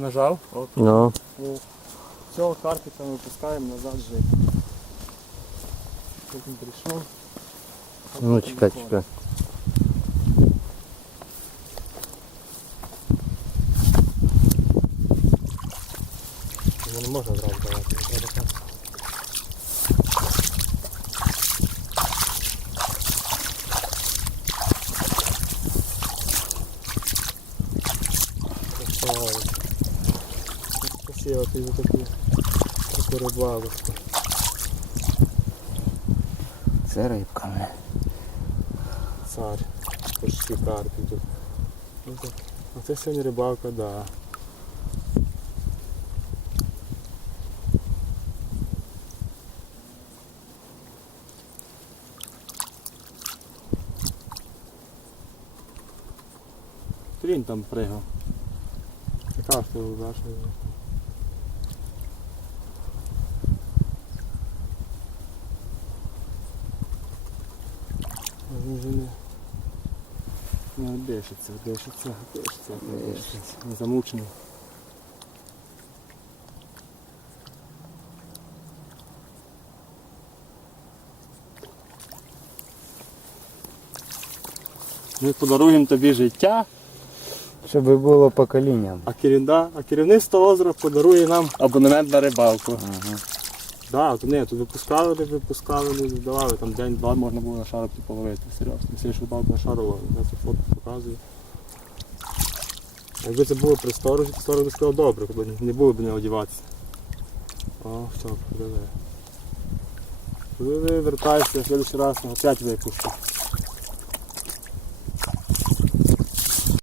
Нажав. Ну, Цього карпика ми пускаємо назад жити. Потім прийшов. ну чекай, чекай. Йому не можна зразу давати, не треба так. Красава. Красиво ти за таку таку рибалочку. Це рибками. Цар. Почти карпів тут. Ну, так. А це сьогодні рибалка, да. Він там пригав. Яка ж ти бачиш? Він вже не... Не дишиться, дишиться, дишиться, дишиться. Не замучений. Ми подаруємо тобі життя, Щоб було поколінням. а керівництво озера подарує нам абонемент на рибалку. Ага. Да, то ні, тут випускали, випускали, не давали, там день-два можна було на шару половити. Серйозно, всі ж рибалку на шару ловили, я це фото показую. Якби це було при сторожі, то сторож би сказав добре, коли не було б не одіватися. О, все, привели. Привели, вертайся, в следующий раз опять випущу.